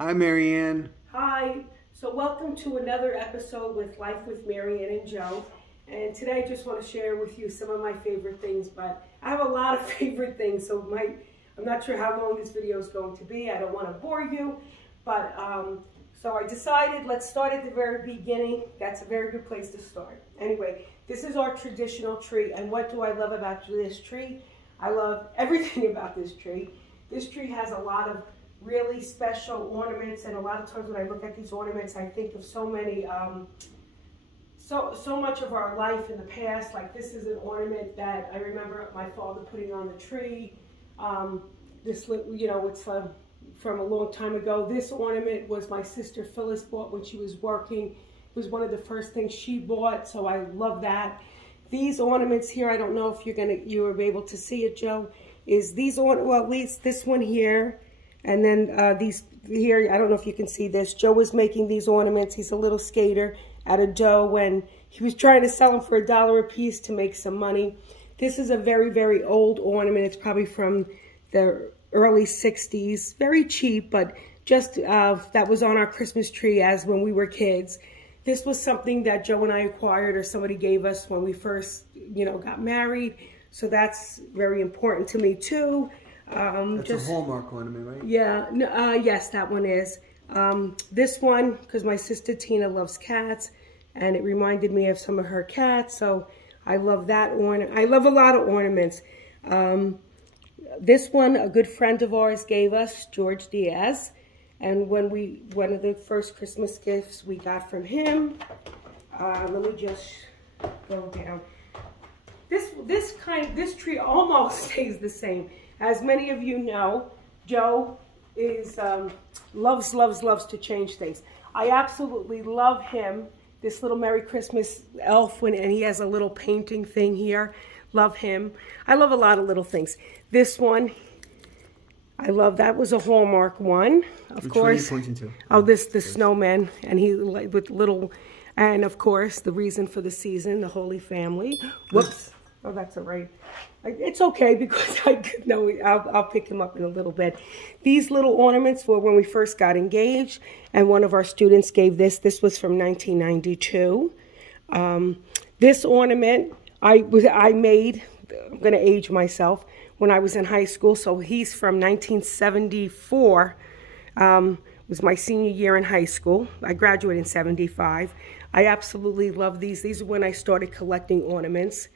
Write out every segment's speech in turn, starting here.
Hi, Marianne. Hi. So welcome to another episode with Life with Marianne and Joe. And today I just want to share with you some of my favorite things, but I have a lot of favorite things, so I'm not sure how long this video is going to be. I don't want to bore you, but so I decided let's start at the very beginning. That's a very good place to start. Anyway, this is our traditional tree, and what do I love about this tree? I love everything about this tree. This tree has a lot of really special ornaments, and a lot of times when I look at these ornaments, I think of so many, so much of our life in the past. Like this is an ornament that I remember my father putting on the tree. It's from a long time ago. This ornament was my sister Phyllis bought when she was working. It was one of the first things she bought, so I love that. These ornaments here, I don't know if you were able to see it, Joe. Is these well, at least this one here. And then these here, I don't know if you can see this. Joe was making these ornaments. He's a little skater out of dough when he was trying to sell them for $1 a piece to make some money. This is a very, very old ornament. It's probably from the early 60s. Very cheap, but just that was on our Christmas tree as when we were kids. This was something that Joe and I acquired or somebody gave us when we first, got married. So that's very important to me too. That's a Hallmark ornament, right? Yeah, yes, that one is. This one, because my sister Tina loves cats, and it reminded me of some of her cats, so I love that ornament. I love a lot of ornaments. This one, a good friend of ours gave us, George Diaz, and one of the first Christmas gifts we got from him. Let me just go down. This tree almost stays the same. As many of you know, Joe is loves to change things. I absolutely love him. This little Merry Christmas elf, and he has a little painting thing here. Love him. I love a lot of little things. This one, I love. That was a Hallmark one, of course. Which one are you pointing to? Oh, the snowman, and he with little, and of course the reason for the season, the Holy Family. Whoops. Oh, that's all right. It's okay because I'll pick him up in a little bit. These little ornaments were when we first got engaged, and one of our students gave this. This was from 1992. This ornament I made. I'm going to age myself. When I was in high school, so he's from 1974. Was my senior year in high school. I graduated in 75. I absolutely love these. These are when I started collecting ornaments.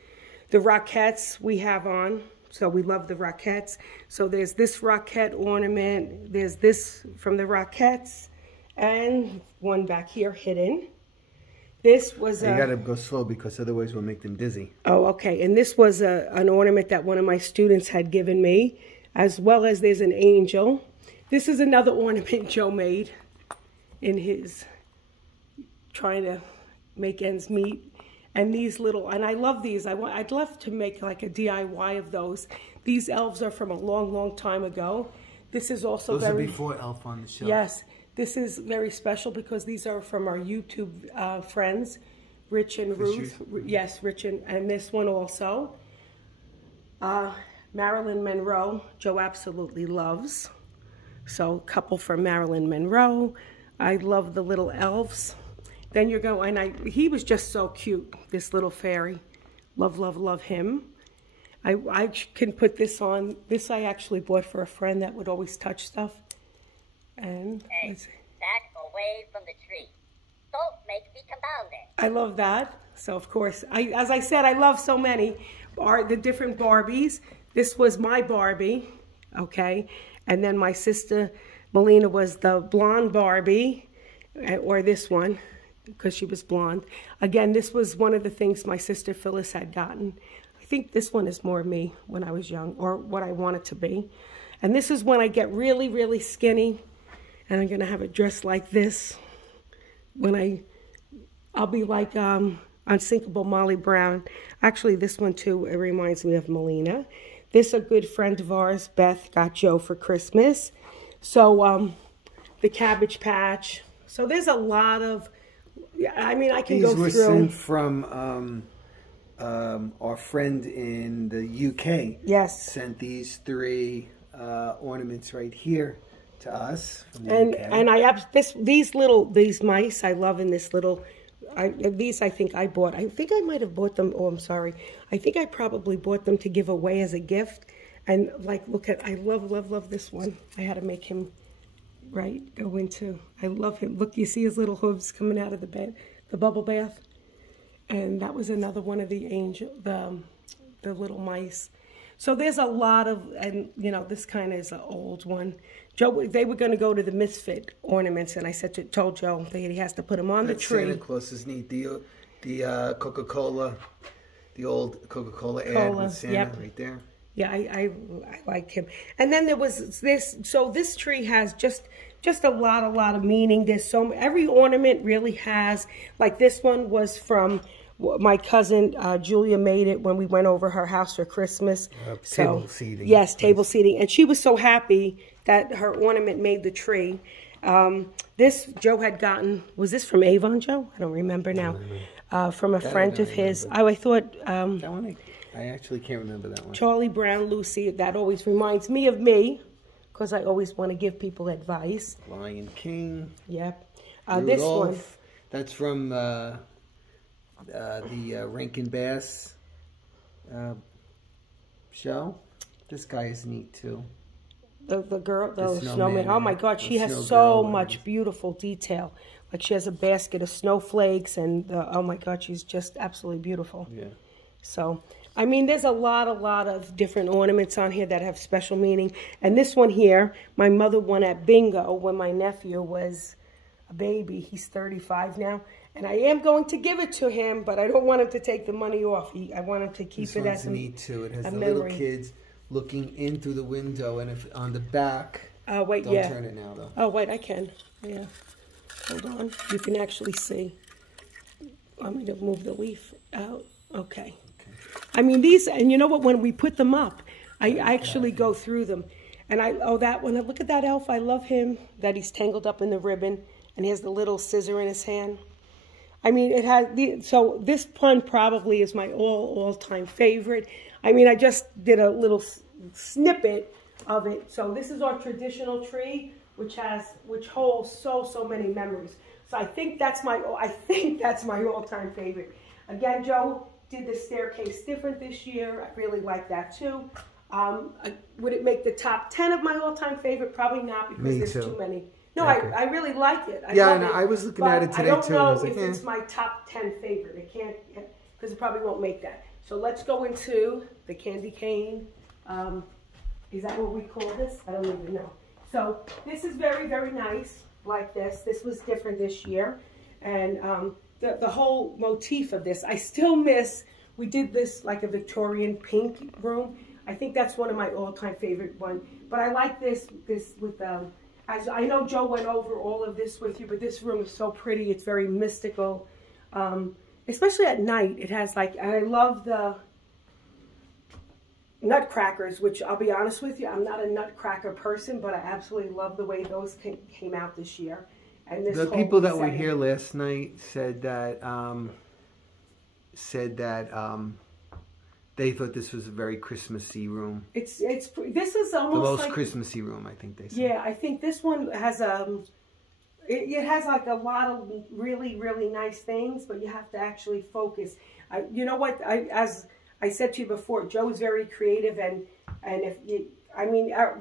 The Rockettes we have on, so we love the Rockettes. So there's this Rockette ornament, there's this from the Rockettes, and one back here hidden. This was You gotta go slow because otherwise we'll make them dizzy. Oh, okay. And this was an ornament that one of my students had given me, as well as there's an angel. This is another ornament Joe made in his trying to make ends meet. And these little, and I love these. I'd love to make like a DIY of those. These elves are from a long, long time ago. This is also Those are before Elf on the Shelf. Yes, this is very special because these are from our YouTube friends, Rich and Ruth. Yes, Rich and this one also. Marilyn Monroe, Joe absolutely loves. So a couple from Marilyn Monroe. I love the little elves. Then you're going, and he was just so cute, this little fairy. Love, love, love him. I can put this on. This I actually bought for a friend that would always touch stuff. And hey, back away from the tree. Don't make me confound it. I love that. So of course, as I said, I love so many. The different Barbies. This was my Barbie, okay? And then my sister Melina was the blonde Barbie, or this one, because she was blonde. Again, this was one of the things my sister Phyllis had gotten. I think this one is more me when I was young, or what I want it to be. And this is when I get really, really skinny, and I'm going to have a dress like this. When I'll be like Unsinkable Molly Brown. Actually, this one too, it reminds me of Melina. This a good friend of ours, Beth, got Joe for Christmas. So the Cabbage Patch. So there's a lot of, I mean, I can go through. These were sent from our friend in the UK. Yes. Sent these three ornaments right here to us. From the UK. And these mice I love in this little. These I think I bought. I think I might have bought them. Oh, I'm sorry. I think I probably bought them to give away as a gift. And like, look at, I love this one. I had to make him go into. I love him. Look, you see his little hooves coming out of the bed, the bubble bath. And that was another one of the the little mice. So there's a lot of, and you know, this kind of is an old one. Joe, they were going to go to the Misfit ornaments, and I told Joe that he has to put them on the tree. Santa Claus is neat. The Coca-Cola, the old Coca-Cola ad with Santa right there. Yeah, I like him. And then there was this. So this tree has just a lot of meaning. There's every ornament really has. Like this one was from my cousin Julia made it when we went over her house for Christmas. Table seating. Yes, table seating. And she was so happy that her ornament made the tree. This Joe had gotten, was this from Avon, Joe? I don't remember now. From a friend of his. I thought... that one, I actually can't remember that one. Charlie Brown Lucy. That always reminds me of me, because I always want to give people advice. Lion King. Yep. Rudolph. This one. That's from... the Rankin Bass show. This guy is neat too. The girl, the snowman. Oh my God, she has so much beautiful detail. Like she has a basket of snowflakes, and oh my God, she's just absolutely beautiful. Yeah. So, I mean, there's a lot of different ornaments on here that have special meaning. And this one here, my mother won at bingo when my nephew was a baby. He's 35 now. And I am going to give it to him, but I don't want him to take the money off. I want him to keep it as neat too. It has the memory. little kids looking in through the window, and if on the back. Wait, don't turn it now though. Oh wait, I can. Yeah. Hold on. You can actually see. Want me to move the leaf out? Okay. I mean these, and you know what? When we put them up, I actually go through them, and that one. Look at that elf. I love him. That he's tangled up in the ribbon, and he has the little scissor in his hand. I mean, it has so this one probably is my all-time favorite. I mean, I just did a little snippet of it. So this is our traditional tree, which holds so many memories. So I think that's my all-time favorite. Again, Joe did the staircase different this year. I really like that too. Would it make the top 10 of my all-time favorite? Probably not, because there's too many. No, okay. I really like it. I was looking at it today too. I don't know if it's my top 10 favorite. It can't, because it probably won't make that. So let's go into the candy cane. Is that what we call this? I don't even know. So this is very, very nice, like this. This was different this year. And the whole motif of this, I still miss, we did this like a Victorian pink room. I think that's one of my all-time favorite one. But I like this with... As I know Joe went over all of this with you, but this room is so pretty. It's very mystical, especially at night. It has and I love the nutcrackers, which I'll be honest with you, I'm not a nutcracker person, but I absolutely love the way those came out this year. And this the people that were here last night said that they thought this was a very Christmassy room. This is almost the most Christmassy room, I think they said. Yeah, I think this one has it has like a lot of really, really nice things, but you have to actually focus. You know what? As I said to you before, Joe is very creative, and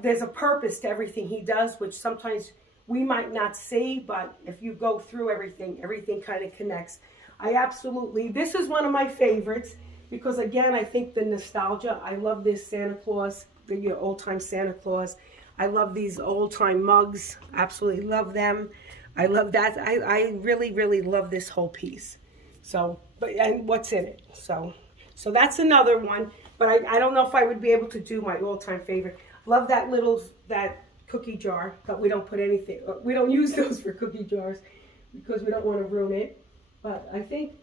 there's a purpose to everything he does, which sometimes we might not see, but if you go through everything kind of connects. This is one of my favorites. Because again, I think the nostalgia, I love this Santa Claus, the old-time Santa Claus. I love these old-time mugs, absolutely love them. I love that. I really, really love this whole piece. So, and what's in it. So that's another one, but I don't know if I would be able to do my all-time favorite. Love that cookie jar, but we don't put anything, we don't use those for cookie jars because we don't want to ruin it. But I think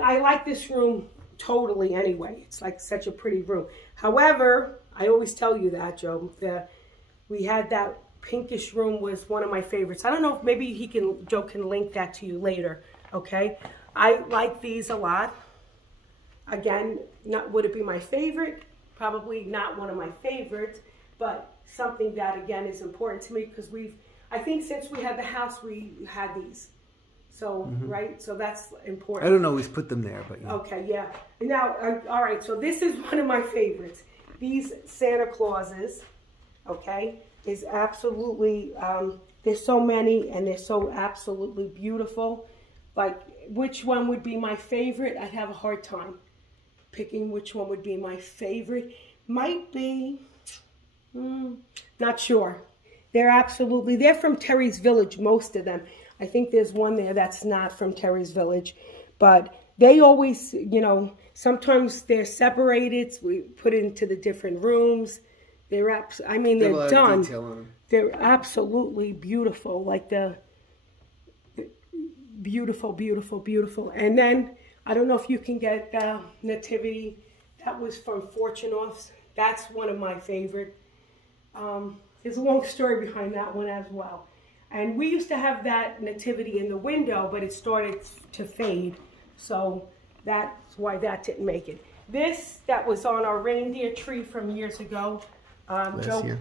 I like this room totally anyway. It's like such a pretty room. However, I always tell you that, Joe, we had that pinkish room was one of my favorites. I don't know if maybe Joe can link that to you later, okay? I like these a lot. Again, would it be my favorite? Probably not one of my favorites, but something that, again, is important to me because I think since we had the house, we had these. So, right? So that's important. I don't always put them there, but yeah. Okay, yeah. Now, all right, so this is one of my favorites. These Santa Clauses, okay, is absolutely, there's so many and they're so absolutely beautiful. Like, which one would be my favorite? I'd have a hard time picking which one would be my favorite. Might be, not sure. They're from Terry's Village, most of them. I think there's one there that's not from Terry's Village, but they always, you know, sometimes they're separated. So we put it into the different rooms. They're done. They're absolutely beautiful, like the beautiful, beautiful, beautiful. And then I don't know if you can get the Nativity. That was from Fortune Offs. That's one of my favorite. There's a long story behind that one as well. And we used to have that Nativity in the window, but it started to fade. So that's why that didn't make it. That was on our reindeer tree from years ago. Joe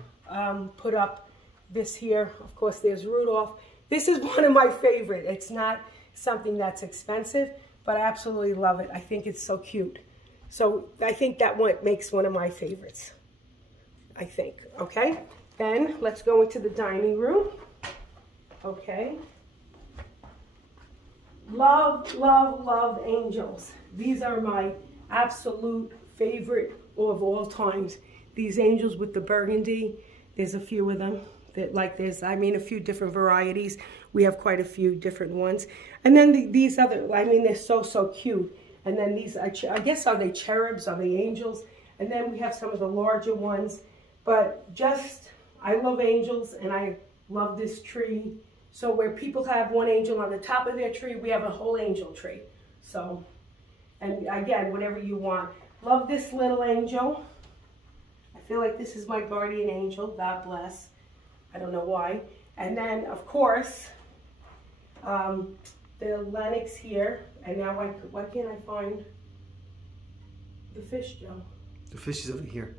put up this here. Of course, there's Rudolph. This is one of my favorite. It's not something that's expensive, but I absolutely love it. I think it's so cute. So I think that one makes one of my favorites. I think, okay? Then let's go into the dining room. Okay. Love, love, love angels. These are my absolute favorite of all times. These angels with the burgundy. There's a few of them. There's a few different varieties. We have quite a few different ones. And then these other, they're so, so cute. And then these, I guess, are they cherubs? Are they angels? And then we have some of the larger ones. But I love angels and I love this tree. So where people have one angel on the top of their tree, we have a whole angel tree. So, and again, whatever you want. Love this little angel. I feel like this is my guardian angel. God bless. I don't know why. And then, of course, the Lennox here. And now why can't I find the fish, Joe? The fish is over here.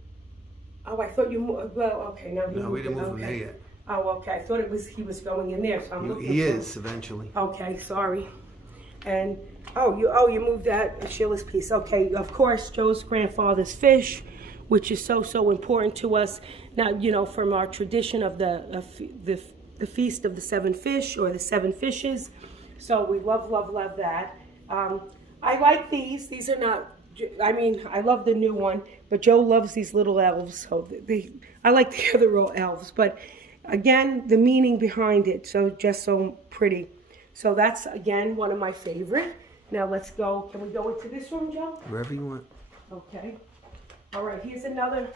Oh, I thought you moved. Well, okay. No, we didn't move him there yet. Oh, okay. I thought he was going in there, so I'm looking. He is eventually. Okay, sorry. And you moved that Sheila's piece. Okay, of course, Joe's grandfather's fish, which is so, so important to us. Now, you know, from our tradition of the feast of the 7 fish or the 7 fishes. So we love, love, love that. I like these. These are not. I love the new one, but Joe loves these little elves. So I like the other real elves, but again, the meaning behind it. So just so pretty. So that's again one of my favorite. Now let's go. Can we go into this room, Joe? Wherever you want. Okay. All right. Here's another.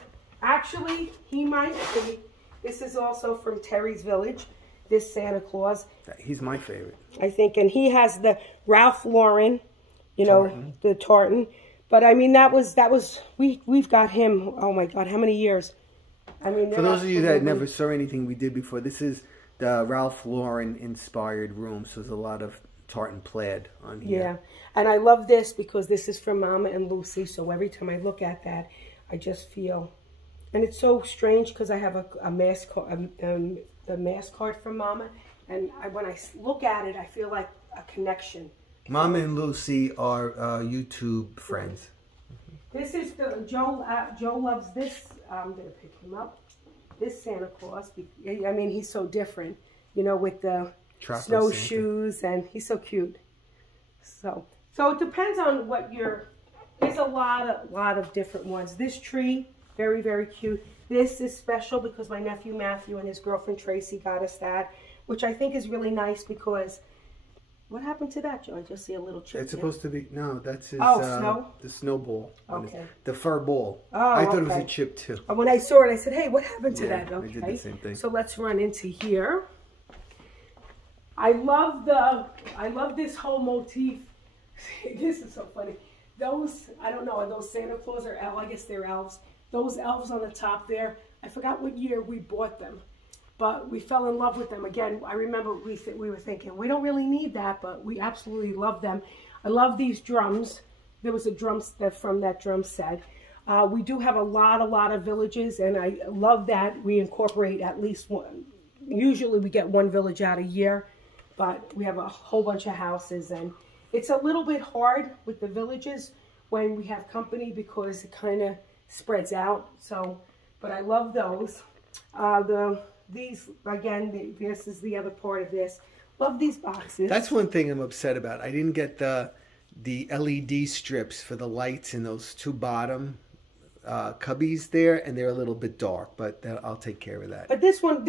Actually, he might be. This is also from Terry's Village. This Santa Claus. He's my favorite. I think, and he has the Ralph Lauren, the tartan. But we've got him, oh my God, how many years? For those of you that never saw anything we did before, this is the Ralph Lauren inspired room. So there's a lot of tartan plaid on here. Yeah, and I love this because this is from Mama and Lucy. So every time I look at that, I just feel, and it's so strange because I have a mask card, the mask card from Mama. And when I look at it, I feel like a connection. Mama and Lucy are YouTube friends. This is Joe loves this. I'm going to pick him up. This Santa Claus. He's so different, with the snowshoes, and he's so cute. So it depends on what there's a lot of different ones. This tree, very, very cute. This is special because my nephew Matthew and his girlfriend Tracy got us that, which I think is really nice because. What happened to that, Joe? I just see a little chip. It's supposed to be, no, that's his, snow? The snowball. Okay. The fur ball. Oh, I thought it was a chip too. When I saw it, I said, hey, what happened to that? Okay. I did the same thing. So let's run into here. I love this whole motif. This is so funny. Those, I don't know, are those Santa Claus or elves? I guess they're elves. Those elves on the top there, I forgot what year we bought them. But we fell in love with them. Again, I remember we were thinking, we don't really need that, but we absolutely love them. I love these drums. There was a drum set from that drum set. We do have a lot of villages, and I love that we incorporate at least one. Usually we get one village out a year, but we have a whole bunch of houses, and it's a little bit hard with the villages when we have company because it kind of spreads out. So, but I love those. These again, this is the other part of this. Love these boxes. That's one thing I'm upset about. I didn't get the LED strips for the lights in those two bottom cubbies there, and they're a little bit dark, but I'll take care of that. But this one,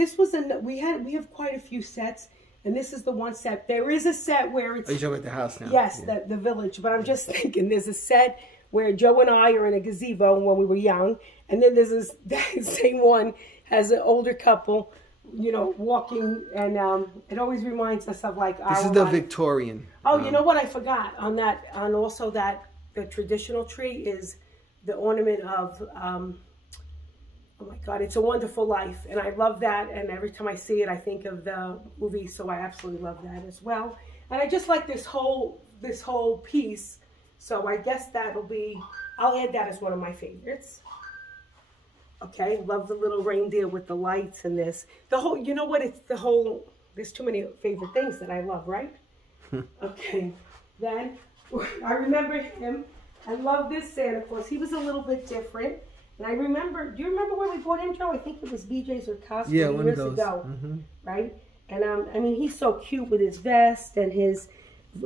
we have quite a few sets, and this is the one set. There is a set where it's... Are you talking about the house now? Yes, yeah. the village. But I'm just thinking, there's a set where Joe and I are in a gazebo when we were young, and then there's this that same one has an older couple, you know, walking, and it always reminds us of like our This is the Victorian. Oh, you know what I forgot on that, on also that the traditional tree is the ornament of, oh my God, It's a Wonderful Life, and I love that, and every time I see it I think of the movie, so I absolutely love that as well. And I just like this whole piece, so I guess that'll be, I'll add that as one of my favorites. Okay, love the little reindeer with the lights and this. The whole, you know what, it's the whole, there's too many favorite things that I love, right? Okay, then I remember him. I love this Santa Claus. He was a little bit different. And I remember, do you remember when we bought him, Joe? I think it was BJ's or Costco years ago, right? And I mean, he's so cute with his vest and his,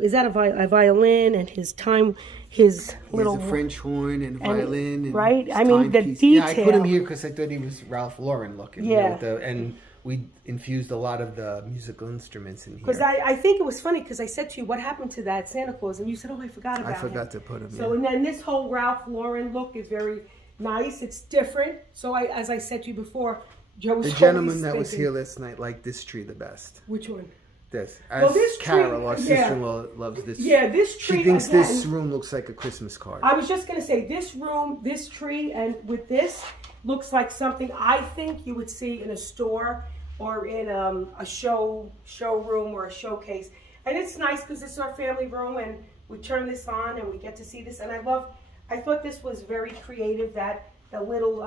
is that a violin and his little... He has a French horn and a violin. And right? I mean, the detail. Yeah, I put him here because I thought he was Ralph Lauren looking. Yeah. You know, and we infused a lot of the musical instruments in here. Because I think it was funny because I said to you, what happened to that Santa Claus? And you said, oh, I forgot about him. I forgot to put him So, and then this whole Ralph Lauren look is very nice. It's different. So, as I said to you before, Joe was the gentleman that was here last night liked this tree the best. Which one? This. Well, this Carol, tree, our sister-in-law, loves this. Yeah, this tree. She thinks again, this room looks like a Christmas card. I was just going to say, this room, this tree, and with this, looks like something I think you would see in a store or in a showroom or a showcase. And it's nice because it's our family room, and we turn this on and we get to see this. And I thought this was very creative, that the little,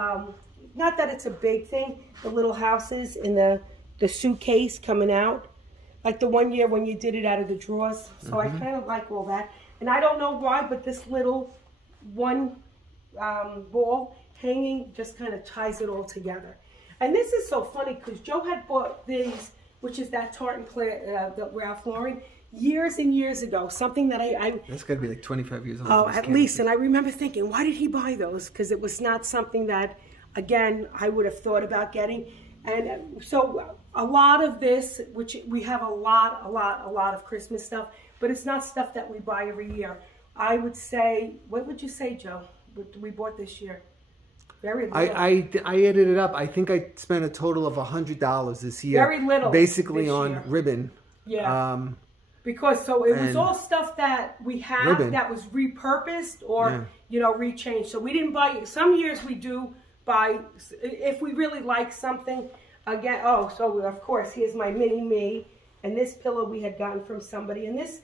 not that it's a big thing, the little houses in the suitcase coming out. Like the one year when you did it out of the drawers. So I kind of like all that. And I don't know why, but this little one ball hanging just kind of ties it all together. And this is so funny because Joe had bought these, which is that tartan the Ralph Lauren, years and years ago. Something that I that's got to be like 25 years old. Oh, at least. And I remember thinking, why did he buy those? Because it was not something that, again, I would have thought about getting. And so a lot of this, which we have a lot of Christmas stuff, but it's not stuff that we buy every year. I would say, what would you say, Joe? What we bought this year? Very little. I added it up. I think I spent a total of $100 this year. Very little. Basically on ribbon. Yeah. Because so it was all stuff that we have that was repurposed or, you know, rechanged. So we didn't buy, some years we do buy, if we really like something, again, oh, so of course, here's my mini me, and this pillow we had gotten from somebody, and this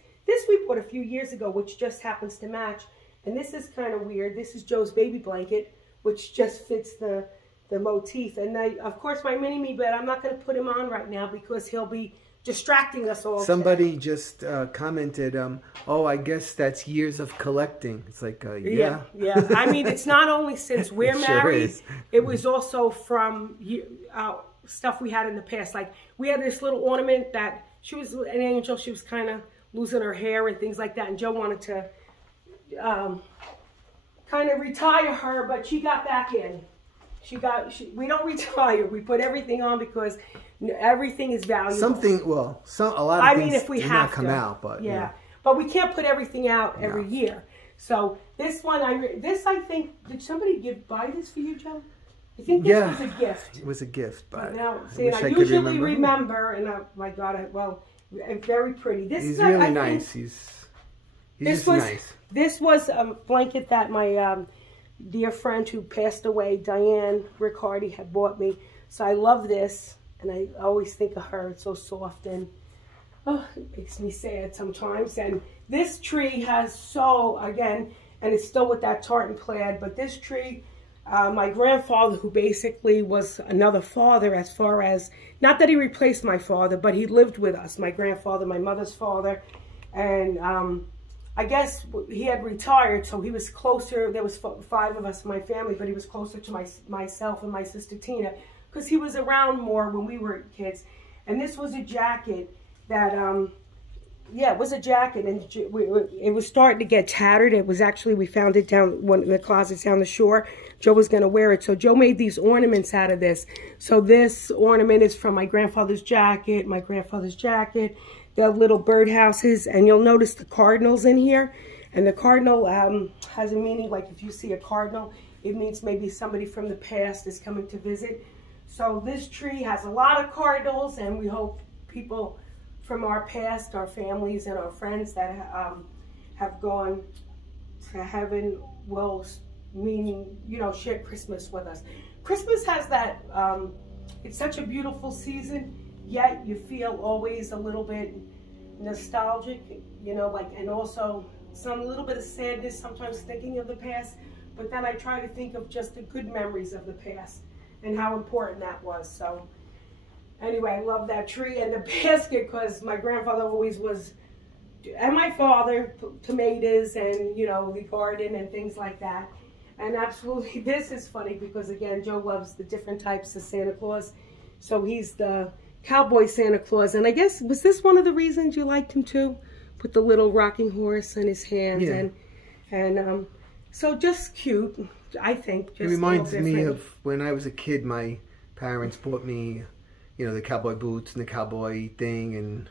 we bought a few years ago, which just happens to match, and this is kind of weird. This is Joe's baby blanket, which just fits the motif, and of course, my mini me, but I'm not going to put him on right now because he'll be distracting us all. Somebody just commented, oh, I guess that's years of collecting. It's like, yeah. Yeah. I mean, it's not only since we're married, it was also from stuff we had in the past. Like, we had this little ornament that, she was an angel, she was kind of losing her hair and things like that, and Joe wanted to kind of retire her, but she got back in. We don't retire, we put everything on because everything is valuable. A lot of things if we do have not come out, but yeah. But we can't put everything out every year. So this one, I think, did somebody buy this for you, Joe? I think this was a gift. It was a gift, but now, see, I usually remember, and my God, very pretty. He's really nice. He's just nice. This was a blanket that my dear friend who passed away, Diane Riccardi, had bought me. So I love this, and I always think of her. It's so soft, and it makes me sad sometimes. And this tree has again, and it's still with that tartan plaid. But this tree, my grandfather, who basically was another father, as far as, not that he replaced my father, but he lived with us, my grandfather, my mother's father, and I guess he had retired, so he was closer. There was 5 of us in my family, but he was closer to myself and my sister Tina, because he was around more when we were kids. And this was a jacket that, yeah, it was a jacket, and it was starting to get tattered. It was actually, we found it down one of the closets down the shore. Joe was going to wear it, so Joe made these ornaments out of this. So this ornament is from my grandfather's jacket, the little birdhouses, and you'll notice the cardinals in here. And the cardinal has a meaning, like if you see a cardinal, it means maybe somebody from the past is coming to visit. So this tree has a lot of cardinals, and we hope people from our past, our families and our friends that have gone to heaven will, meaning, you know, share Christmas with us. Christmas has that, it's such a beautiful season, yet you feel always a little bit nostalgic, you know, like, and also some little bit of sadness sometimes thinking of the past, but then I try to think of just the good memories of the past and how important that was. So anyway, I love that tree and the basket, because my grandfather always was, and my father, tomatoes and, you know, the garden and things like that. And absolutely, this is funny because, again, Joe loves the different types of Santa Claus. So he's the cowboy Santa Claus. And I guess, was this one of the reasons you liked him too? With the little rocking horse in his hands. Yeah. And so just cute, I think. Just it reminds me of when I was a kid, my parents bought me, you know, the cowboy boots and the cowboy thing. And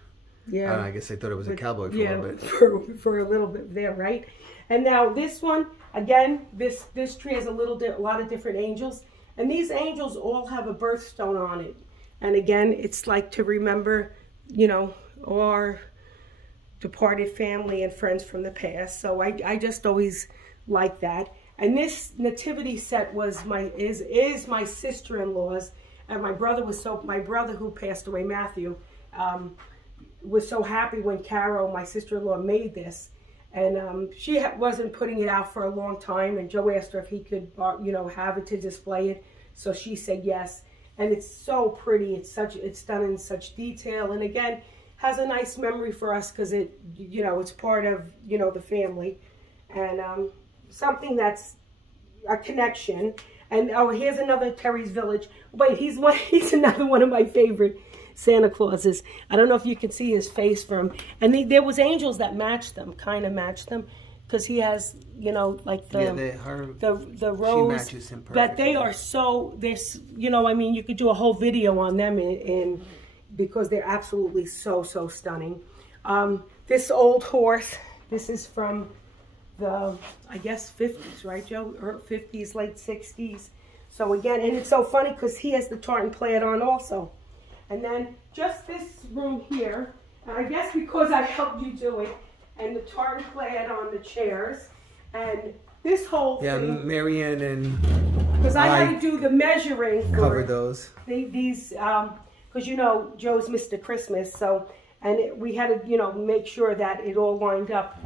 yeah, I guess I thought it was a cowboy for a little bit. For a little bit there, right? And now this one, again, this tree has a lot of different angels. And these angels all have a birthstone on it. And again, it's like to remember, you know, our departed family and friends from the past. So I just always like that. And this nativity set was is my sister-in-law's. And my brother who passed away, Matthew, was so happy when Carol, my sister-in-law, made this. And she wasn't putting it out for a long time, and Joe asked her if he could, you know, have it to display it. So she said yes, and it's so pretty. It's done in such detail, and again, has a nice memory for us because it, you know, it's part of, you know, the family, and something that's a connection. And oh, here's another Terry's Village. Wait, he's another one of my favorite Santa Clauses. I don't know if you can see his face from, and there was angels that matched them, kind of matched them, because he has, you know, like the rose. She matches him perfectly. But they are so, you know, I mean, you could do a whole video on them because they're absolutely so stunning. This old horse, this is from the, I guess, 50s, right, Joe? Or 50s, late 60s. So again, and it's so funny because he has the tartan plaid on also. And then just this room here, and I guess because I helped you do it, and the tartan plaid on the chairs, and this whole thing. MaryAnn and because I had to do the measuring for cover those. These, because you know Joe's Mr. Christmas, so we had to, you know, make sure that it all lined up.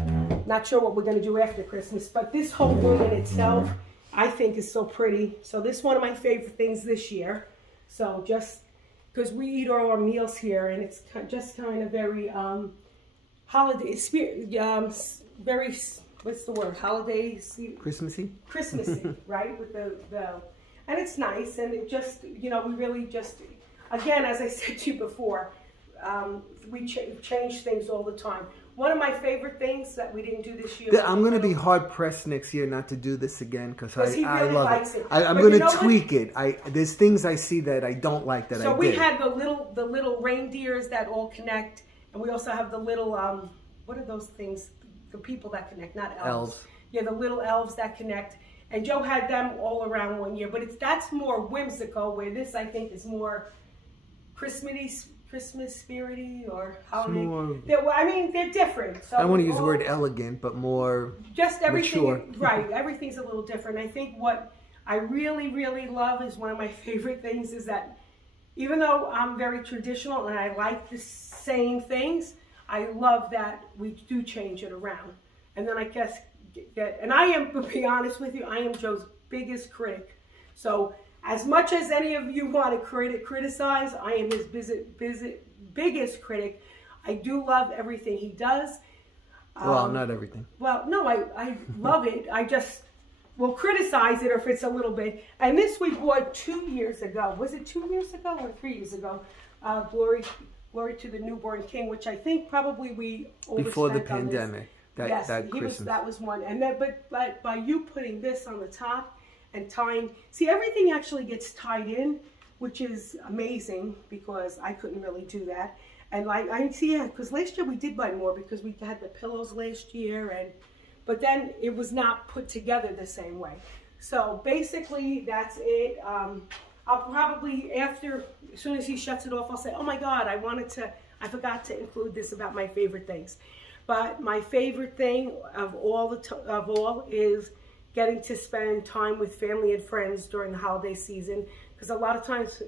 Not sure what we're going to do after Christmas, but this whole room in itself, I think, is so pretty. So this is one of my favorite things this year. So just because we eat all our meals here, and it's just kind of very holiday spirit, very, what's the word, holiday, Christmassy, right? With the and it's nice, and it just, you know, we really just, again, as I said to you before, we change things all the time. One of my favorite things that we didn't do this year. I'm going to be hard pressed next year not to do this again because I really love it. I'm going to tweak it. There's things I see that I don't like that I did. So we had the little reindeers that all connect, and we also have the little what are those things? The people that connect, not elves. Yeah, the little elves that connect. And Joe had them all around one year, but that's more whimsical. Where this, I think, is more Christmas spirity or holiday. I mean, they're different. So I don't want to use the word elegant, but more just everything, mature. Right, everything's a little different. I think what I really love is one of my favorite things is that even though I'm very traditional and I like the same things, I love that we do change it around. And then I guess get, and I am, to be honest with you, I am Joe's biggest critic. So as much as any of you want to criticize, I am his biggest critic. I do love everything he does. Well, not everything. Well, no, I love it. I just will criticize it if it's a little bit. And this we bought 2 years ago. Was it 2 years ago or 3 years ago? Glory to the Newborn King, which I think probably we before the overspent on this. pandemic. Yes, that Christmas. that was one. And then, but by you putting this on the top and tying, see, everything actually gets tied in, which is amazing because I couldn't really do that. And I see, yeah, because last year we did buy more because we had the pillows last year, but then it was not put together the same way. So basically, that's it. I'll probably, as soon as he shuts it off, I'll say, oh my God, I forgot to include this about my favorite things. But my favorite thing of all is getting to spend time with family and friends during the holiday season, because a lot of times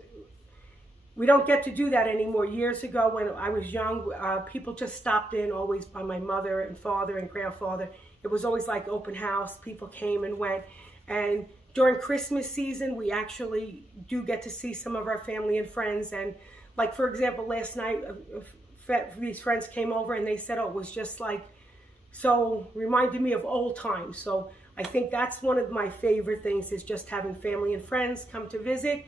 we don't get to do that anymore. Years ago when I was young, people just stopped in always by my mother and father and grandfather. It was always like open house. People came and went. And during Christmas season, we actually do get to see some of our family and friends. And like, for example, last night, these friends came over and they said, oh, it was just like, so reminded me of old times. So I think that's one of my favorite things, is just having family and friends come to visit.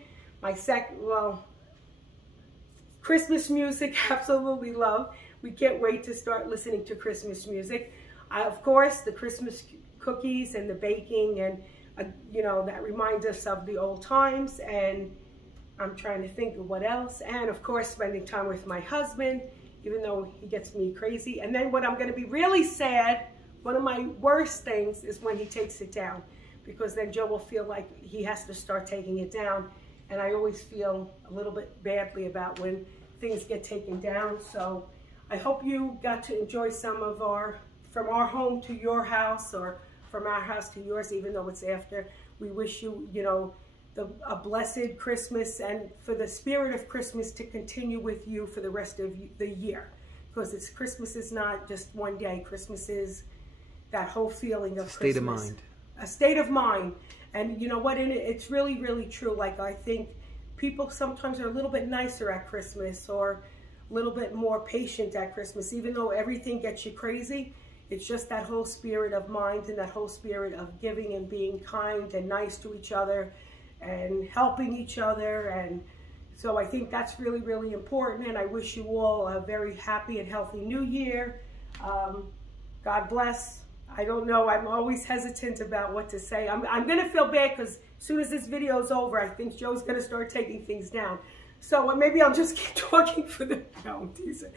Christmas music, absolutely love. We can't wait to start listening to Christmas music. Of course, the Christmas cookies and the baking, and you know, that reminds us of the old times. And I'm trying to think of what else. And of course, spending time with my husband, even though he gets me crazy. And then when I'm going to be really sad, one of my worst things is when he takes it down, because then Joe will feel like he has to start taking it down. And I always feel a little bit badly about when things get taken down. So I hope you got to enjoy some of from our home to your house, or from our house to yours, even though it's after. We wish you, you know, a blessed Christmas, and for the spirit of Christmas to continue with you for the rest of the year. Because Christmas is not just one day. Christmas is that whole feeling of state of mind. A state of mind. And you know what, it's really, really true. Like, I think people sometimes are a little bit nicer at Christmas, or a little bit more patient at Christmas, even though everything gets you crazy. It's just that whole spirit of mind, and that whole spirit of giving and being kind and nice to each other and helping each other. And so I think that's really, really important. And I wish you all a very happy and healthy new year. God bless. I don't know, I'm always hesitant about what to say. I'm going to feel bad because as soon as this video is over, I think Joe's going to start taking things down. So maybe I'll just keep talking for the, no, I'm teasing.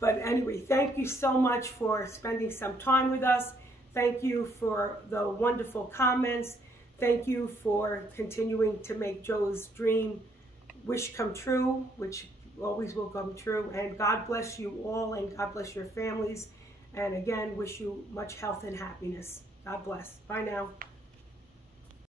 But anyway, thank you so much for spending some time with us. Thank you for the wonderful comments. Thank you for continuing to make Joe's wish come true, which always will come true. And God bless you all, and God bless your families. And again, wish you much health and happiness. God bless. Bye now.